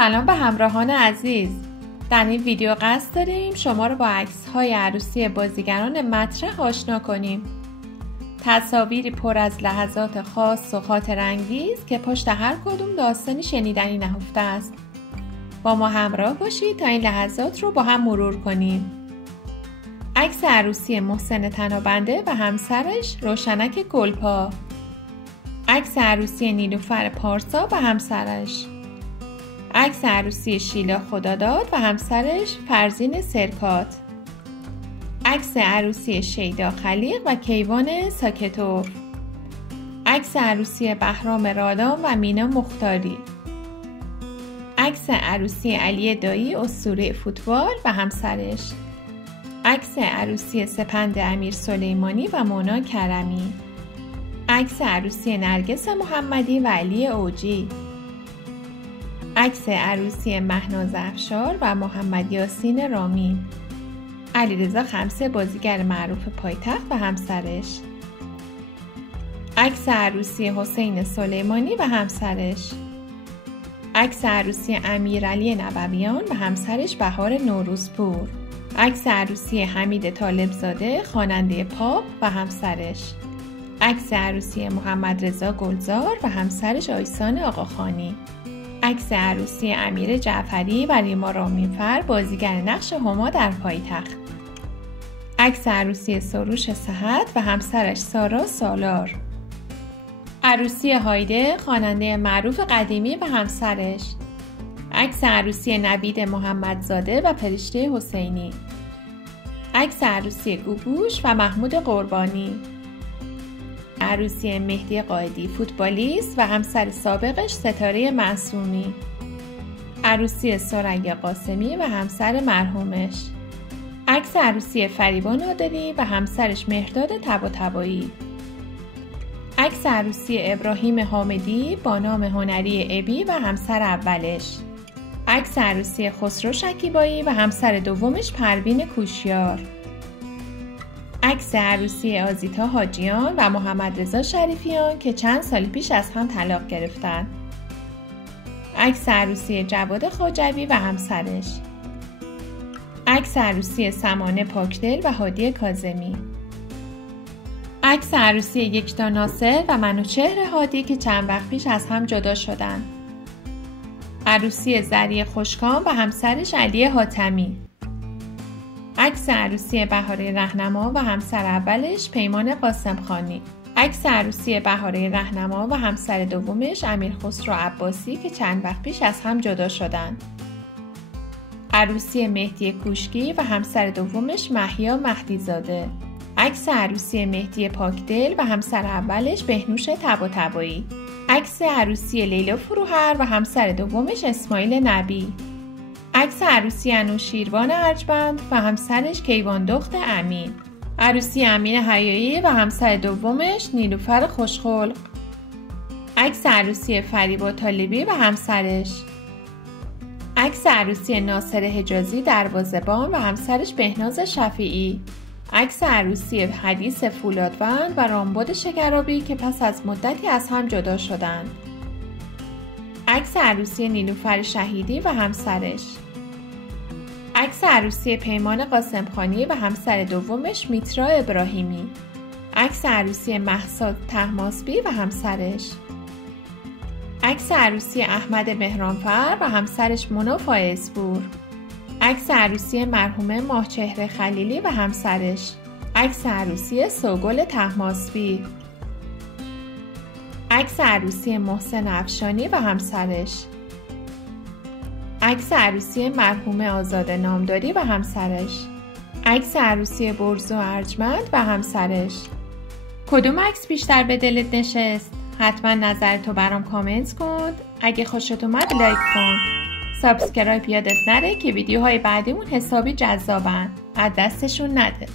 سلام به همراهان عزیز. در این ویدیو قصد داریم شما رو با عکس‌های عروسی بازیگران مطرح آشنا کنیم. تصاویری پر از لحظات خاص و خاطرانگیز که پشت هر کدوم داستانی شنیدنی نهفته است. با ما همراه باشید تا این لحظات رو با هم مرور کنیم. عکس عروسی محسن تنابنده و همسرش روشنک گلپا. عکس عروسی نیلوفر پارسا و همسرش. عکس عروسی شیلا خداداد و همسرش فرزین سرکات. عکس عروسی شیدا خلیق و کیوان ساکتور. عکس عروسی بهرام رادان و مینا مختاری. عکس عروسی علی دایی اسطوره فوتبال و همسرش. عکس عروسی سپند امیر سلیمانی و مونا کرمی. عکس عروسی نرگس محمدی و علی اوجی. عکس عروسی مهناز افشار و محمد یاسین رامی. علیرضا خمسه بازیگر معروف پایتخت و همسرش. عکس عروسی حسین سلیمانی و همسرش. عکس عروسی امیرعلی نبویان و همسرش بهار نوروزپور. عکس عروسی حمید طالبزاده خواننده پاپ و همسرش. عکس عروسی محمد رضا گلزار و همسرش آیسان آقاخانی. عکس عروسی امیر جعفری و ریما رامینفر بازیگر نقش هما در پایتخت. عکس عروسی سروش صحت و همسرش سارا سالار. عروسی هایده خواننده معروف قدیمی و همسرش. عکس عروسی نوید محمدزاده و فرشته حسینی. عکس عروسی گوگوش و محمود قربانی. عروسی مهدی قائدی فوتبالیست و همسر سابقش ستاره معصومی. عروسی ثریا قاسمی و همسر مرحومش. عکس عروسی فریبا نادری و همسرش مهرداد طباطبایی. عکس عروسی ابراهیم حامدی با نام هنری ابی و همسر اولش. عکس عروسی خسرو شکیبایی و همسر دومش پروین کوشیار. عکس عروسی آزیتا حاجیان و محمد رضا شریفیان که چند سال پیش از هم طلاق گرفتن. عکس عروسی جواد خواجوی و همسرش. عکس عروسی سمانه پاکدل و هادی کاظمی. عکس عروسی یکتا ناصر و منوچهر هادی که چند وقت پیش از هم جدا شدن. عروسی زری خوشکام و همسرش علی حاتمی. عکس عروسی بهاره رهنما و همسر اولش پیمان قاسمخانی. عکس عروسی بهاره رهنما و همسر دومش امیر خسرو عباسی که چند وقت پیش از هم جدا شدن. عروسی مهدی کوشکی و همسر دومش محیا مهدیزاده. عکس عروسی مهدی پاکدل و همسر اولش بهنوش طباطبایی. عکس عروسی لیلا فروهر و همسر دومش اسماعیل نبی. عکس عروسی انوشیروان ارجمند و همسرش کیوان دخت امین. عروسی امین حیایی و همسر دومش نیلوفر خوشخلق. عکس عروسی فریبا طالبی و همسرش. عکس عروسی ناصر حجازی دروازه‌بان و همسرش بهناز شفیعی. عکس عروسی حدیث فولادوند و رامبد شکرابی که پس از مدتی از هم جدا شدند. عکس عروسی نیلوفر شهیدی و همسرش. عکس عروسی پیمان قاسمخانی و همسر دومش میترا ابراهیمی. عکس عروسی مهسا طهماسبی و همسرش. عکس عروسی احمد مهرانفر و همسرش مونا فایزپور. عکس عروسی مرحومه ماهچهره خلیلی و همسرش. عکس عروسی سوگل طهماسبی. عکس عروسی محسن افشانی و همسرش. عکس عروسی مرحومه آزاده نامداری و همسرش. عکس عروسی برزو ارجمند و همسرش. کدوم عکس بیشتر به دلت نشست؟ حتما نظرتو برام کامنت کن. اگه خوشت اومد لایک کن. سابسکرایب یادت نره که ویدیوهای بعدیمون حسابی جذابن. از دستشون نده.